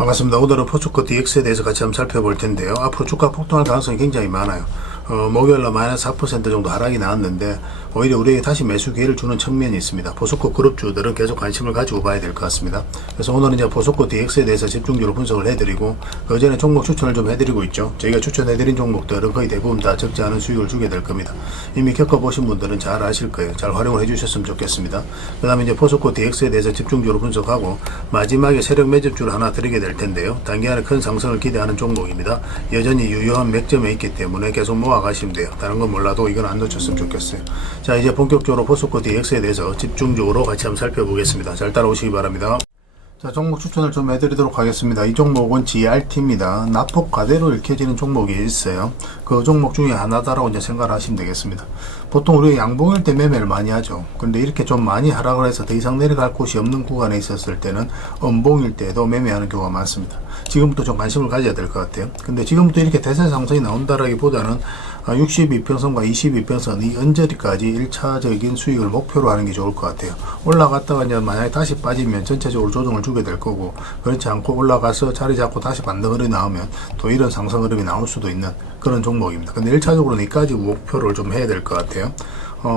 반갑습니다. 오늘은 포스코 DX에 대해서 같이 한번 살펴볼 텐데요. 앞으로 주가 폭등할 가능성이 굉장히 많아요. 목요일날 마이너스 4% 정도 하락이 나왔는데 오히려 우리에게 다시 매수 기회를 주는 측면이 있습니다. 포스코 그룹주들은 계속 관심을 가지고 봐야 될 것 같습니다. 그래서 오늘은 이제 포스코 DX에 대해서 집중적으로 분석을 해드리고 그전에 종목 추천을 좀 해드리고 있죠. 저희가 추천해드린 종목들은 거의 대부분 다 적지 않은 수익을 주게 될 겁니다. 이미 겪어보신 분들은 잘 아실 거예요. 잘 활용을 해주셨으면 좋겠습니다. 그 다음에 이제 포스코 DX에 대해서 집중적으로 분석하고 마지막에 세력 매집주를 하나 드리게 될 텐데요. 단기간에 큰 상승을 기대하는 종목입니다. 여전히 유효한 맥점에 있기 때문에 계속 모아가시면 돼요. 다른 건 몰라도 이건 안 놓쳤으면 좋겠어요. 자, 이제 본격적으로 포스코 DX에 대해서 집중적으로 같이 한번 살펴보겠습니다. 잘 따라오시기 바랍니다. 자, 종목 추천을 좀 해드리도록 하겠습니다. 이 종목은 GRT입니다. 낙폭 가대로 읽혀지는 종목이 있어요. 그 종목 중에 하나다라고 이제 생각을 하시면 되겠습니다. 보통 우리가 양봉일 때 매매를 많이 하죠. 근데 이렇게 좀 많이 하락을 해서 더 이상 내려갈 곳이 없는 구간에 있었을 때는 음봉일 때도 매매하는 경우가 많습니다. 지금부터 좀 관심을 가져야 될 것 같아요. 근데 지금부터 이렇게 대세 상승이 나온다라기보다는 62평선과 22평선 이 언저리까지 1차적인 수익을 목표로 하는 게 좋을 것 같아요. 올라갔다가 이제 만약에 다시 빠지면 전체적으로 조정을 주게 될 거고, 그렇지 않고 올라가서 자리 잡고 다시 반등 흐름이 나오면 또 이런 상승 흐름이 나올 수도 있는 그런 종목입니다. 근데 1차적으로는 이까지 목표를 좀 해야 될 것 같아요.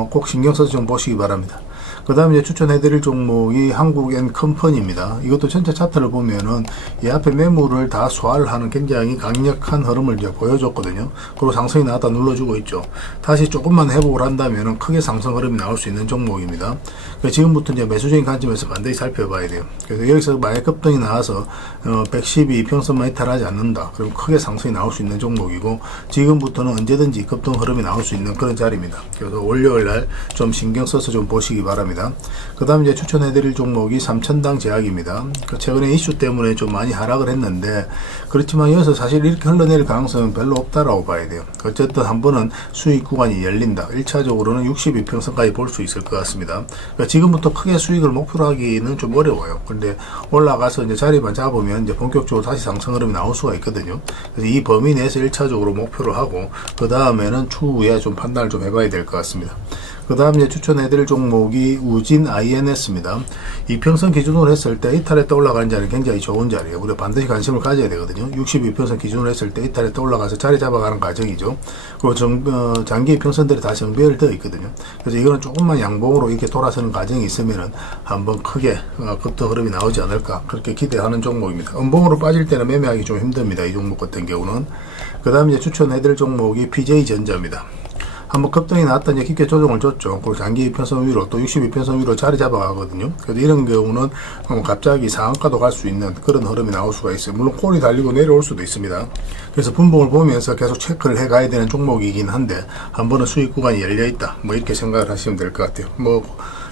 꼭 신경 써서 좀 보시기 바랍니다. 그 다음에 이제 추천해드릴 종목이 한국엔컴퍼니입니다. 이것도 전체 차트를 보면은 이 앞에 매물을 다 소화를 하는 굉장히 강력한 흐름을 이제 보여줬거든요. 그리고 상승이 나왔다 눌러주고 있죠. 다시 조금만 회복을 한다면은 크게 상승 흐름이 나올 수 있는 종목입니다. 그래서 지금부터 이제 매수적인 관점에서 반드시 살펴봐야 돼요. 그래서 여기서 만약 급등이 나와서 112평선만 이탈하지 않는다. 그럼 크게 상승이 나올 수 있는 종목이고, 지금부터는 언제든지 급등 흐름이 나올 수 있는 그런 자리입니다. 그래서 월요일날 좀 신경 써서 좀 보시기 바랍니다. 그 다음 이제 추천해드릴 종목이 삼천당 제약입니다. 최근에 이슈 때문에 좀 많이 하락을 했는데, 그렇지만 여기서 사실 이렇게 흘러내릴 가능성은 별로 없다라고 봐야 돼요. 어쨌든 한 번은 수익 구간이 열린다. 1차적으로는 62평선까지 볼 수 있을 것 같습니다. 그러니까 지금부터 크게 수익을 목표로 하기는 좀 어려워요. 근데 올라가서 이제 자리만 잡으면 이제 본격적으로 다시 상승 흐름이 나올 수가 있거든요. 그래서 이 범위 내에서 1차적으로 목표를 하고, 그 다음에는 추후에 좀 판단을 좀 해봐야 될 것 같습니다. 그 다음 이제 추천해드릴 종목이 우진 INS입니다. 이평선 기준으로 했을 때 이탈했다 올라가는 자리는 굉장히 좋은 자리예요. 우리가 반드시 관심을 가져야 되거든요. 62평선 기준으로 했을 때 이탈했다 올라가서 자리 잡아가는 과정이죠. 그리고 장기 이평선들이 다 정비되어 있거든요. 그래서 이거는 조금만 양봉으로 이렇게 돌아서는 과정이 있으면은 한번 크게 급등 흐름이 나오지 않을까 그렇게 기대하는 종목입니다. 음봉으로 빠질 때는 매매하기 좀 힘듭니다. 이 종목 같은 경우는. 그 다음 이제 추천해드릴 종목이 PJ전자입니다. 한번 급등이 나왔다 이제 깊게 조정을 줬죠. 그리고 장기 이평선 위로 또 62평선 위로 자리 잡아가거든요. 그래서 이런 경우는 갑자기 상한가도 갈 수 있는 그런 흐름이 나올 수가 있어요. 물론 콜이 달리고 내려올 수도 있습니다. 그래서 분봉을 보면서 계속 체크를 해 가야 되는 종목이긴 한데, 한 번은 수익 구간이 열려 있다. 뭐 이렇게 생각을 하시면 될 것 같아요.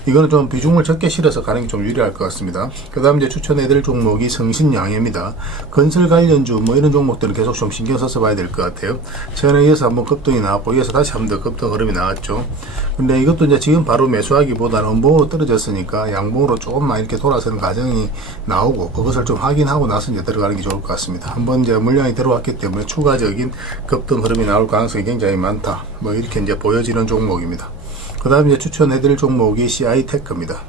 이거는 좀 비중을 적게 실어서 가는 게 좀 유리할 것 같습니다. 그 다음 이제 추천해드릴 종목이 성신양해입니다. 건설 관련주 이런 종목들은 계속 좀 신경 써서 봐야 될 것 같아요. 최근에 이어서 한번 급등이 나왔고, 이어서 다시 한번 더 급등 흐름이 나왔죠. 근데 이것도 이제 지금 바로 매수하기보다는 음봉으로 떨어졌으니까 양봉으로 조금만 이렇게 돌아서는 과정이 나오고, 그것을 좀 확인하고 나서 이제 들어가는 게 좋을 것 같습니다. 한번 이제 물량이 들어왔기 때문에 추가적인 급등 흐름이 나올 가능성이 굉장히 많다. 이렇게 이제 보여지는 종목입니다. 그 다음 이제 추천해드릴 종목이 CI테크입니다.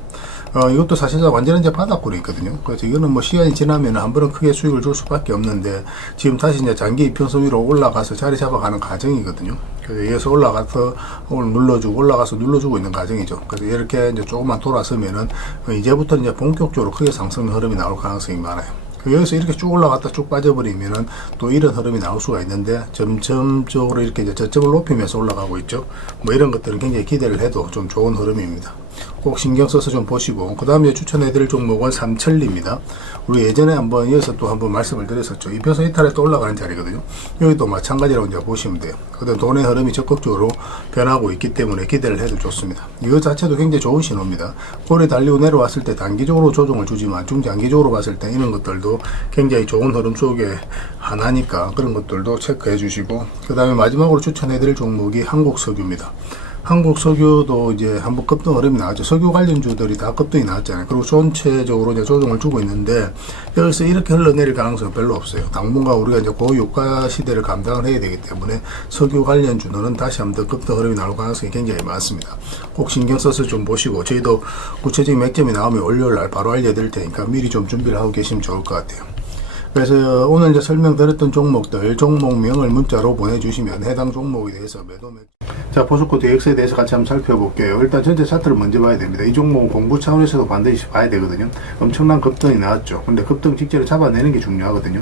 이것도 사실상 완전히 이제 바닥권이 있거든요. 그래서 이거는 시간이 지나면 한 번은 크게 수익을 줄 수밖에 없는데, 지금 다시 이제 장기 이평선 위로 올라가서 자리 잡아가는 과정이거든요. 그래서 여기서 올라가서 눌러주고 올라가서 눌러주고 있는 과정이죠. 그래서 이렇게 이제 조금만 돌아서면은 이제부터 이제 본격적으로 크게 상승 흐름이 나올 가능성이 많아요. 여기서 이렇게 쭉 올라갔다 쭉 빠져버리면은 또 이런 흐름이 나올 수가 있는데, 점점적으로 이렇게 이제 저점을 높이면서 올라가고 있죠. 이런 것들은 굉장히 기대를 해도 좀 좋은 흐름입니다. 꼭 신경 써서 좀 보시고, 그 다음에 추천해드릴 종목은 삼천리입니다. 우리 예전에 한번 이어서 또 한번 말씀을 드렸었죠. 이평선 이탈에 또 올라가는 자리거든요. 여기도 마찬가지라고 이제 보시면 돼요. 그다음 돈의 흐름이 적극적으로 변하고 있기 때문에 기대를 해도 좋습니다. 이거 자체도 굉장히 좋은 신호입니다. 골이 달리고 내려왔을 때 단기적으로 조정을 주지만 중장기적으로 봤을 때 이런 것들도 굉장히 좋은 흐름 속에 하나니까 그런 것들도 체크해 주시고, 그 다음에 마지막으로 추천해드릴 종목이 한국석유입니다. 한국석유도 이제 한번 급등 흐름이 나왔죠. 석유 관련주들이 다 급등이 나왔잖아요. 그리고 전체적으로 이제 조정을 주고 있는데, 여기서 이렇게 흘러내릴 가능성은 별로 없어요. 당분간 우리가 이제 고유가 시대를 감당을 해야 되기 때문에 석유 관련주는 다시 한번 더 급등 흐름이 나올 가능성이 굉장히 많습니다. 꼭 신경 써서 좀 보시고, 저희도 구체적인 맥점이 나오면 월요일 날 바로 알려드릴 테니까 미리 좀 준비를 하고 계시면 좋을 것 같아요. 그래서 오늘 이제 설명드렸던 종목들 종목명을 문자로 보내주시면 해당 종목에 대해서 자, 포스코 DX에 대해서 같이 한번 살펴볼게요. 일단 전체 차트를 먼저 봐야 됩니다. 이 종목은 공부 차원에서도 반드시 봐야 되거든요. 엄청난 급등이 나왔죠. 근데 급등 직전에 잡아내는 게 중요하거든요.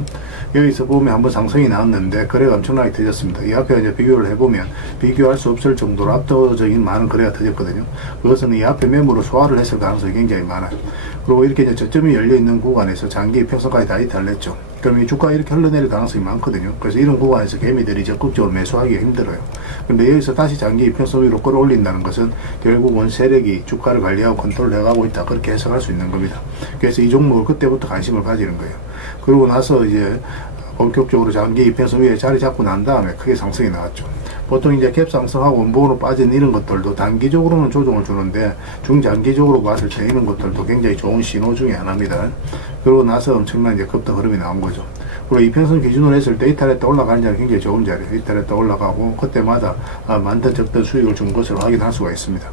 여기서 보면 한번 상승이 나왔는데 거래가 엄청나게 터졌습니다. 이 앞에 이제 비교를 해보면 비교할 수 없을 정도로 압도적인 많은 거래가 터졌거든요. 그것은 이 앞에 매물을 소화를 했을 가능성이 굉장히 많아요. 그리고 이렇게 이제 저점이 열려있는 구간에서 장기 평선까지 다 이탈을 했죠. 그럼 이 주가가 이렇게 흘러내릴 가능성이 많거든요. 그래서 이런 구간에서 개미들이 적극적으로 매수하기가 힘들어요. 근데 여기서 다시 장기 이평선 위로 끌어올린다는 것은 결국은 세력이 주가를 관리하고 컨트롤 해가고 있다, 그렇게 해석할 수 있는 겁니다. 그래서 이 종목을 그때부터 관심을 가지는 거예요. 그러고 나서 이제 본격적으로 장기 이평선 위에 자리 잡고 난 다음에 크게 상승이 나왔죠. 보통 이제 갭 상승하고 원본으로 빠진 이런 것들도 단기적으로는 조정을 주는데 중장기적으로 봤을 때 이런 것들도 굉장히 좋은 신호 중에 하나입니다. 그러고 나서 엄청난 이제 급등 흐름이 나온 거죠. 그리고 이평선 기준으로 했을 때 이탈했다 올라가는 자리 굉장히 좋은 자리예요. 이탈했다 올라가고 그때마다 많든 적든 수익을 준 것을 확인할 수가 있습니다.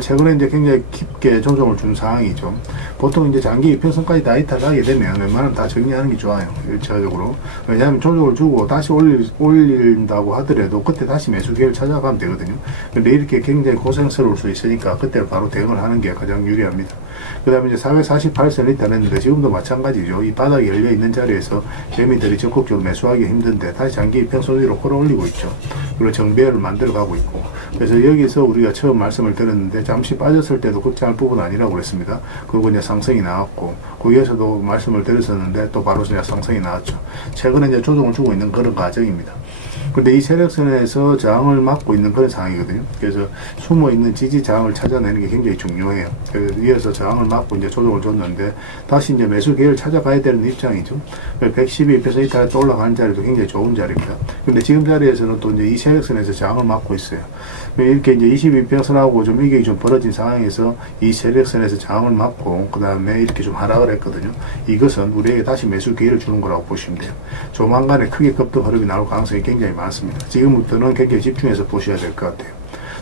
최근에 이제 굉장히 깊게 조정을 준 상황이죠. 보통 이제 장기 이평선까지 다 이탈하게 되면 웬만하면 다 정리하는 게 좋아요. 1차적으로. 왜냐하면 조정을 주고 다시 올린다고 하더라도 그때 다시 매수 기회를 찾아가면 되거든요. 근데 이렇게 굉장히 고생스러울 수 있으니까 그때 바로 대응을 하는 게 가장 유리합니다. 그 다음에 이제 448선 이탈했는데 지금도 마찬가지죠. 이 바닥이 열려있는 자리에서 개미들이 적극적으로 매수하기 힘든데 다시 장기 이평선 위로 끌어올리고 있죠. 그리고 정배열을 만들어가고 있고. 그래서 여기서 우리가 처음 말씀을 드렸는데 잠시 빠졌을 때도 걱정할 부분은 아니라고 그랬습니다. 그리고 이제 상승이 나왔고 거기에서도 말씀을 드렸었는데 또 바로 이제 상승이 나왔죠. 최근에 이제 조정을 주고 있는 그런 과정입니다. 근데 이 세력선에서 저항을 막고 있는 그런 상황이거든요. 그래서 숨어 있는 지지 저항을 찾아내는 게 굉장히 중요해요. 그래서 위에서 저항을 막고 이제 조정을 줬는데 다시 이제 매수 기회를 찾아가야 되는 입장이죠. 112에서 이탈해서 올라가는 자리도 굉장히 좋은 자리입니다. 근데 지금 자리에서는 또 이제 이 세력선에서 저항을 막고 있어요. 이렇게 이제 22평선하고 좀 이게 좀 벌어진 상황에서 이 세력선에서 저항을 막고 그 다음에 이렇게 좀 하락을 했거든요. 이것은 우리에게 다시 매수 기회를 주는 거라고 보시면 돼요. 조만간에 크게 급등 흐름이 나올 가능성이 굉장히 많습니다. 지금부터는 굉장히 집중해서 보셔야 될 것 같아요.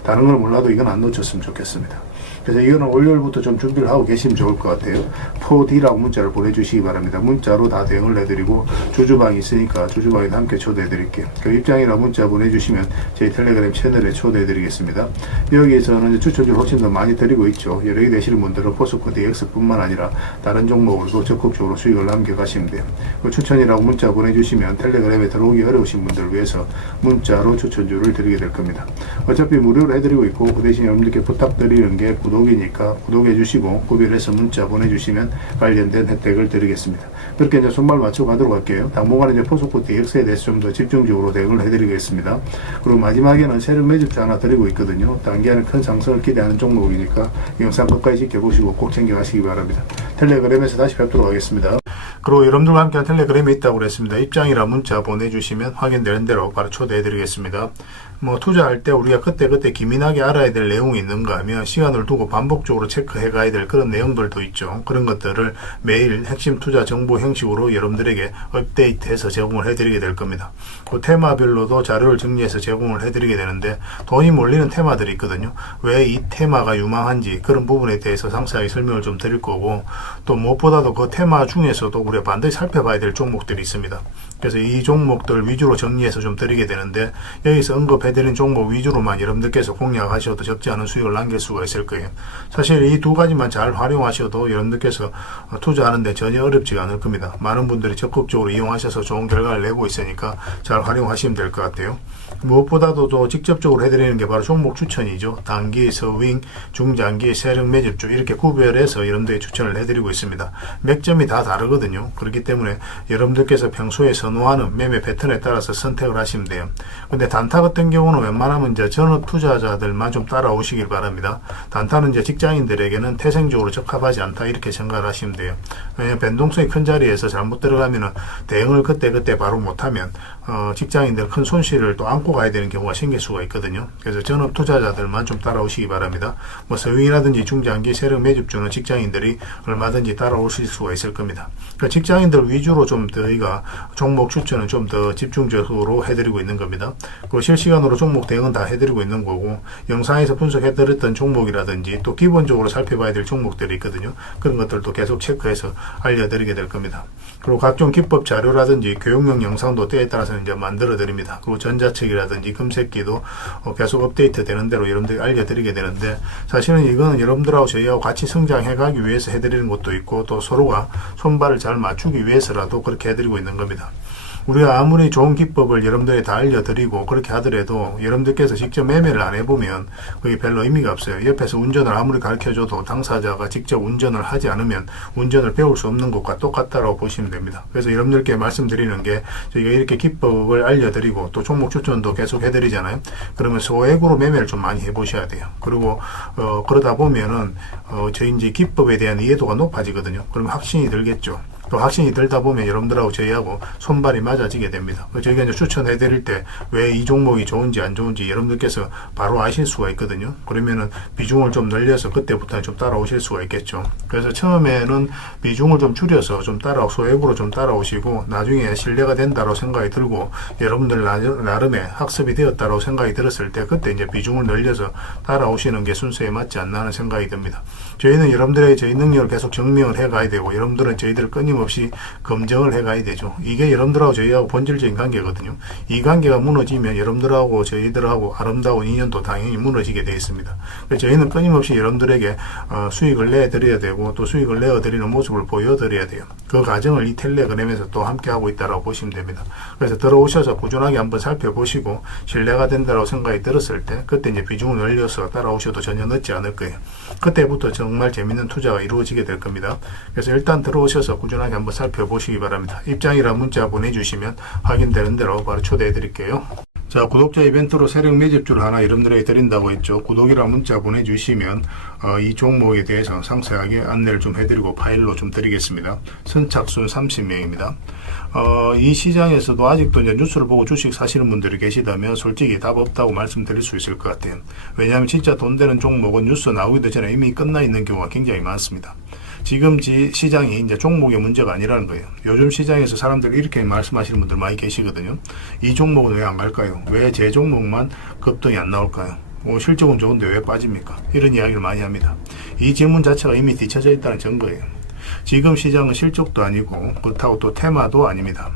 다른 걸 몰라도 이건 안 놓쳤으면 좋겠습니다. 그래서 이거는 월요일부터 좀 준비를 하고 계시면 좋을 것 같아요. 4D라고 문자를 보내주시기 바랍니다. 문자로 다 대응을 해드리고 주주방이 있으니까 주주방에도 함께 초대해드릴게요. 그 입장이라고 문자 보내주시면 저희 텔레그램 채널에 초대해드리겠습니다. 여기에서는 추천주를 훨씬 더 많이 드리고 있죠. 여러 개 되시는 분들은 포스코 DX뿐만 아니라 다른 종목으로도 적극적으로 수익을 남겨가시면 돼요. 그 추천이라고 문자 보내주시면 텔레그램에 들어오기 어려우신 분들을 위해서 문자로 추천주를 드리게 될 겁니다. 어차피 무료로 해드리고 있고 그 대신 여러분들께 부탁드리는 게 구독이니까 구독해 주시고 구별해서 문자 보내주시면 관련된 혜택을 드리겠습니다. 그렇게 이제 손발 맞추고 가도록 할게요. 당분간 이제 포스코 DX에 대해서 좀 더 집중적으로 대응을 해드리겠습니다. 그리고 마지막에는 세력 매집주 하나 드리고 있거든요. 단기에는 큰 상승을 기대하는 종목이니까 영상 끝까지 지켜보시고 꼭 챙겨가시기 바랍니다. 텔레그램에서 다시 뵙도록 하겠습니다. 그리고 여러분들과 함께 텔레그램에 있다고 그랬습니다. 입장이라 문자 보내주시면 확인되는 대로 바로 초대해드리겠습니다. 투자할 때 우리가 그때 기민하게 알아야 될 내용이 있는가 하면 시간을 두고 반복적으로 체크해 가야 될 그런 내용들도 있죠. 그런 것들을 매일 핵심 투자 정보 형식으로 여러분들에게 업데이트해서 제공을 해드리게 될 겁니다. 그 테마별로도 자료를 정리해서 제공을 해드리게 되는데 돈이 몰리는 테마들이 있거든요. 왜 이 테마가 유망한지 그런 부분에 대해서 상세하게 설명을 좀 드릴 거고 또 무엇보다도 그 테마 중에서도 우리가 반드시 살펴봐야 될 종목들이 있습니다. 그래서 이 종목들 위주로 정리해서 좀 드리게 되는데 여기서 언급해드린 종목 위주로만 여러분들께서 공략하셔도 적지 않은 수익을 남길 수가 있을 거예요. 사실 이 두 가지만 잘 활용하셔도 여러분들께서 투자하는데 전혀 어렵지가 않을 겁니다. 많은 분들이 적극적으로 이용하셔서 좋은 결과를 내고 있으니까 잘 활용하시면 될 것 같아요. 무엇보다도 또 직접적으로 해드리는 게 바로 종목 추천이죠. 단기, 서윙, 중장기, 세력 매집주 이렇게 구별해서 여러분들에게 추천을 해드리고 있습니다. 맥점이 다 다르거든요. 그렇기 때문에 여러분들께서 평소에 선호하는 매매 패턴에 따라서 선택을 하시면 돼요. 근데 단타 같은 경우는 웬만하면 이제 전업 투자자들만 좀 따라오시길 바랍니다. 단타는 이제 직장인들에게는 태생적으로 적합하지 않다 이렇게 생각을 하시면 돼요. 왜냐하면 변동성이 큰 자리에서 잘못 들어가면은 대응을 그때 바로 못하면 직장인들 큰 손실을 또 안고 가야 되는 경우가 생길 수가 있거든요. 그래서 전업 투자자들만 좀 따라오시기 바랍니다. 서윙이라든지 중장기 세력 매집주는 직장인들이 얼마든지 따라오실 수가 있을 겁니다. 그러니까 직장인들 위주로 좀 저희가 종목 종목 추천은 좀 더 집중적으로 해드리고 있는 겁니다. 그리고 실시간으로 종목 대응은 다 해드리고 있는 거고, 영상에서 분석해드렸던 종목이라든지 또 기본적으로 살펴봐야 될 종목들이 있거든요. 그런 것들도 계속 체크해서 알려드리게 될 겁니다. 그리고 각종 기법 자료라든지 교육용 영상도 때에 따라서는 이제 만들어 드립니다. 그리고 전자책이라든지 금색기도 계속 업데이트 되는 대로 여러분들이 알려드리게 되는데, 사실은 이거는 여러분들하고 저희하고 같이 성장해 가기 위해서 해드리는 것도 있고, 또 서로가 손발을 잘 맞추기 위해서라도 그렇게 해드리고 있는 겁니다. 우리가 아무리 좋은 기법을 여러분들이 다 알려드리고 그렇게 하더라도 여러분들께서 직접 매매를 안 해보면 그게 별로 의미가 없어요. 옆에서 운전을 아무리 가르쳐줘도 당사자가 직접 운전을 하지 않으면 운전을 배울 수 없는 것과 똑같다고 보시면 됩니다. 그래서 여러분들께 말씀드리는 게, 저희가 이렇게 기법을 알려드리고 또 종목 추천도 계속 해드리잖아요. 그러면 소액으로 매매를 좀 많이 해보셔야 돼요. 그리고 그러다 보면은 저희 이제 기법에 대한 이해도가 높아지거든요. 그러면 확신이 들겠죠. 또 확신이 들다 보면 여러분들하고 저희하고 손발이 맞아지게 됩니다. 저희가 이제 추천해 드릴 때 왜 이 종목이 좋은지 안 좋은지 여러분들께서 바로 아실 수가 있거든요. 그러면은 비중을 좀 늘려서 그때부터는 좀 따라오실 수가 있겠죠. 그래서 처음에는 비중을 좀 줄여서 좀 소액으로 좀 따라오시고, 나중에 신뢰가 된다고 생각이 들고 여러분들 나름의 학습이 되었다고 생각이 들었을 때 그때 이제 비중을 늘려서 따라오시는 게 순서에 맞지 않나 하는 생각이 듭니다. 저희는 여러분들에게 저희 능력을 계속 증명을 해 가야 되고, 여러분들은 저희들을 끊임없이 검증을 해 가야 되죠. 이게 여러분들하고 저희하고 본질적인 관계거든요. 이 관계가 무너지면 여러분들하고 저희들하고 아름다운 인연도 당연히 무너지게 되어 있습니다. 그래서 저희는 끊임없이 여러분들에게 수익을 내드려야 되고, 또 수익을 내어드리는 모습을 보여드려야 돼요. 그 과정을 이 텔레그램에서 또 함께 하고 있다고 보시면 됩니다. 그래서 들어오셔서 꾸준하게 한번 살펴보시고 신뢰가 된다고 생각이 들었을 때 그때 이제 비중을 늘려서 따라오셔도 전혀 늦지 않을 거예요. 그때부터 정말 재밌는 투자가 이루어지게 될 겁니다. 그래서 일단 들어오셔서 꾸준하게 한번 살펴보시기 바랍니다. 입장이란 문자 보내주시면 확인되는 대로 바로 초대해 드릴게요. 자, 구독자 이벤트로 세력 매집주를 하나 여러분들에게 드린다고 했죠. 구독이란 문자 보내주시면 이 종목에 대해서 상세하게 안내를 좀 해드리고 파일로 좀 드리겠습니다. 선착순 30명입니다. 이 시장에서도 아직도 이제 뉴스를 보고 주식 사시는 분들이 계시다면 솔직히 답 없다고 말씀드릴 수 있을 것 같아요. 왜냐하면 진짜 돈 되는 종목은 뉴스 나오기도 전에 이미 끝나 있는 경우가 굉장히 많습니다. 지금 시장이 이제 종목의 문제가 아니라는 거예요. 요즘 시장에서 사람들이 이렇게 말씀하시는 분들 많이 계시거든요. 이 종목은 왜 안 갈까요? 왜 제 종목만 급등이 안 나올까요? 실적은 좋은데 왜 빠집니까? 이런 이야기를 많이 합니다. 이 질문 자체가 이미 뒤쳐져 있다는 증거예요. 지금 시장은 실적도 아니고 그렇다고 또 테마도 아닙니다.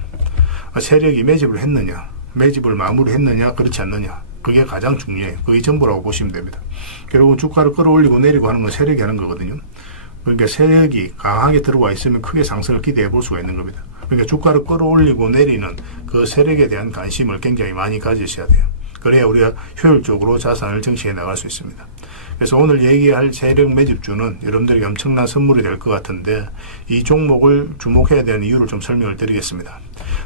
세력이 매집을 했느냐, 매집을 마무리했느냐, 그렇지 않느냐, 그게 가장 중요해요. 그게 전부라고 보시면 됩니다. 결국은 주가를 끌어올리고 내리고 하는 건 세력이 하는 거거든요. 그러니까 세력이 강하게 들어와 있으면 크게 상승을 기대해 볼 수가 있는 겁니다. 그러니까 주가를 끌어올리고 내리는 그 세력에 대한 관심을 굉장히 많이 가지셔야 돼요. 그래야 우리가 효율적으로 자산을 증식해 나갈 수 있습니다. 그래서 오늘 얘기할 세력 매집주는 여러분들에게 엄청난 선물이 될 것 같은데, 이 종목을 주목해야 되는 이유를 좀 설명을 드리겠습니다.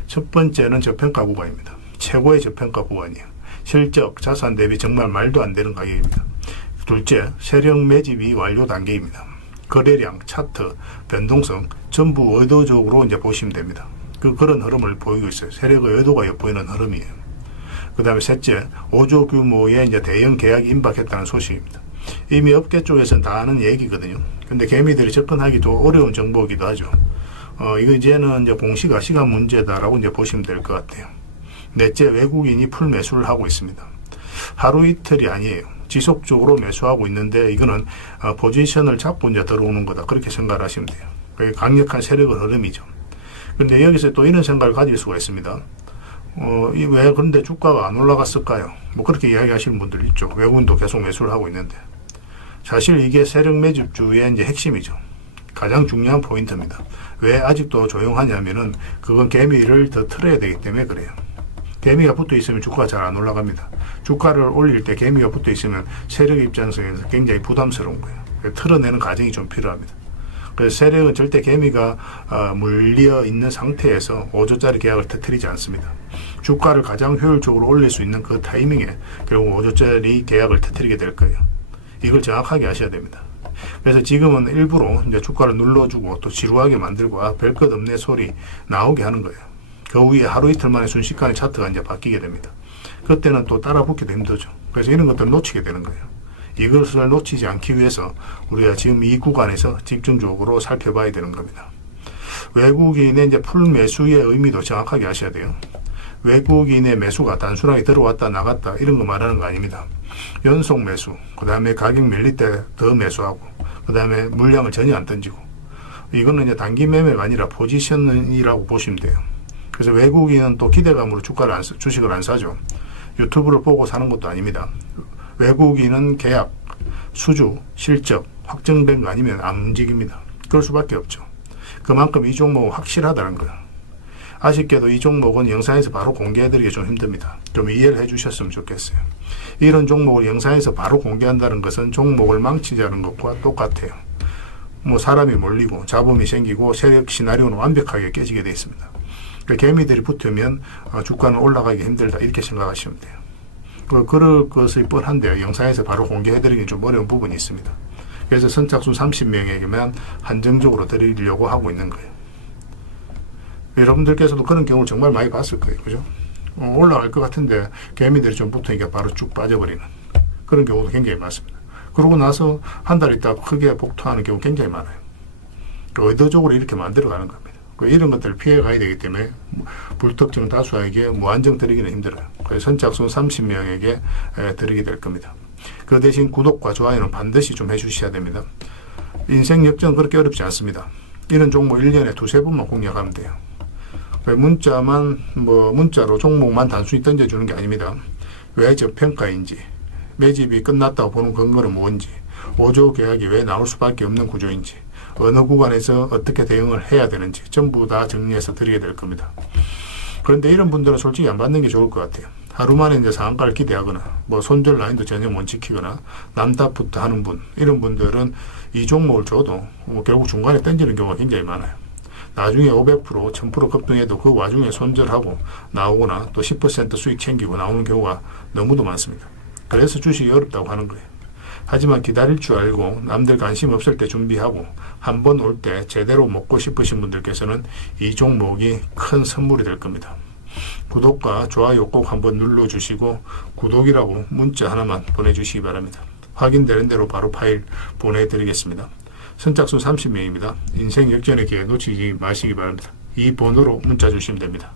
첫 번째는 저평가 구간입니다. 최고의 저평가 구간이에요. 실적, 자산 대비 정말 말도 안 되는 가격입니다. 둘째, 세력 매집이 완료 단계입니다. 거래량, 차트, 변동성 전부 의도적으로 이제 보시면 됩니다. 그런 흐름을 보이고 있어요. 세력의 의도가 엿보이는 흐름이에요. 그 다음에 셋째, 5조 규모의 이제 대형 계약이 임박했다는 소식입니다. 이미 업계 쪽에서는 다 아는 얘기거든요. 근데 개미들이 접근하기도 어려운 정보이기도 하죠. 이거 이제는 이제 공시가 시간 문제다라고 이제 보시면 될 것 같아요. 넷째, 외국인이 풀 매수를 하고 있습니다. 하루 이틀이 아니에요. 지속적으로 매수하고 있는데 이거는 포지션을 잡고 이제 들어오는 거다, 그렇게 생각을 하시면 돼요. 그게 강력한 세력의 흐름이죠. 그런데 여기서 또 이런 생각을 가질 수가 있습니다. 왜 그런데 주가가 안 올라갔을까요? 뭐 그렇게 이야기하시는 분들 있죠. 외국인도 계속 매수를 하고 있는데, 사실 이게 세력 매집주의 이제 핵심이죠. 가장 중요한 포인트입니다. 왜 아직도 조용하냐면은 그건 개미를 더 틀어야 되기 때문에 그래요. 개미가 붙어 있으면 주가가 잘 안 올라갑니다. 주가를 올릴 때 개미가 붙어 있으면 세력 입장에서 굉장히 부담스러운 거예요. 틀어내는 과정이 좀 필요합니다. 그래서 세력은 절대 개미가 물려 있는 상태에서 5조짜리 계약을 터뜨리지 않습니다. 주가를 가장 효율적으로 올릴 수 있는 그 타이밍에 결국 5조짜리 계약을 터뜨리게 될 거예요. 이걸 정확하게 아셔야 됩니다. 그래서 지금은 일부러 이제 주가를 눌러주고 또 지루하게 만들고 별 것 없네 소리 나오게 하는 거예요. 그 후에 하루 이틀 만에 순식간에 차트가 이제 바뀌게 됩니다. 그때는 또 따라 붙기도 힘들죠. 그래서 이런 것들을 놓치게 되는 거예요. 이것을 놓치지 않기 위해서 우리가 지금 이 구간에서 집중적으로 살펴봐야 되는 겁니다. 외국인의 이제 풀 매수의 의미도 정확하게 아셔야 돼요. 외국인의 매수가 단순하게 들어왔다 나갔다 이런 거 말하는 거 아닙니다. 연속 매수, 그 다음에 가격 밀릴 때 더 매수하고, 그 다음에 물량을 전혀 안 던지고, 이거는 이제 단기 매매가 아니라 포지션이라고 보시면 돼요. 그래서 외국인은 또 기대감으로 주식을 안 사죠. 유튜브를 보고 사는 것도 아닙니다. 외국인은 계약, 수주, 실적 확정된 거 아니면 안 움직입니다. 그럴 수밖에 없죠. 그만큼 이 종목은 확실하다는 거예요. 아쉽게도 이 종목은 영상에서 바로 공개해드리기 좀 힘듭니다. 좀 이해를 해주셨으면 좋겠어요. 이런 종목을 영상에서 바로 공개한다는 것은 종목을 망치자는 것과 똑같아요. 뭐 사람이 몰리고 자본이 생기고 세력 시나리오는 완벽하게 깨지게 되어 있습니다. 그러니까 개미들이 붙으면 주가는 올라가기 힘들다 이렇게 생각하시면 돼요. 그럴 것이 뻔한데요. 영상에서 바로 공개해드리기 좀 어려운 부분이 있습니다. 그래서 선착순 30명에게만 한정적으로 드리려고 하고 있는 거예요. 여러분들께서도 그런 경우를 정말 많이 봤을 거예요. 그죠? 올라갈 것 같은데 개미들이 좀 붙으니까 바로 쭉 빠져버리는 그런 경우도 굉장히 많습니다. 그러고 나서 한 달 있다가 크게 복토하는 경우 굉장히 많아요. 의도적으로 이렇게 만들어가는 겁니다. 이런 것들을 피해 가야 되기 때문에 불특정 다수에게 무한정 드리기는 힘들어요. 그래서 선착순 30명에게 드리게 될 겁니다. 그 대신 구독과 좋아요는 반드시 좀 해주셔야 됩니다. 인생 역전은 그렇게 어렵지 않습니다. 이런 종목 1년에 두세 번만 공략하면 돼요. 문자로 종목만 단순히 던져주는 게 아닙니다. 왜 저평가인지, 매집이 끝났다고 보는 근거는 뭔지, 5조 계약이 왜 나올 수밖에 없는 구조인지, 어느 구간에서 어떻게 대응을 해야 되는지 전부 다 정리해서 드리게 될 겁니다. 그런데 이런 분들은 솔직히 안 받는 게 좋을 것 같아요. 하루 만에 이제 상한가를 기대하거나, 손절 라인도 전혀 못 지키거나, 남탓부터 하는 분, 이런 분들은 이 종목을 줘도 결국 중간에 던지는 경우가 굉장히 많아요. 나중에 500%, 1000% 급등해도 그 와중에 손절하고 나오거나 또 10% 수익 챙기고 나오는 경우가 너무도 많습니다. 그래서 주식이 어렵다고 하는 거예요. 하지만 기다릴 줄 알고 남들 관심 없을 때 준비하고 한 번 올 때 제대로 먹고 싶으신 분들께서는 이 종목이 큰 선물이 될 겁니다. 구독과 좋아요 꼭 한번 눌러주시고 구독이라고 문자 하나만 보내주시기 바랍니다. 확인되는 대로 바로 파일 보내드리겠습니다. 선착순 30명입니다. 인생 역전의 기회 놓치지 마시기 바랍니다. 이 번호로 문자 주시면 됩니다.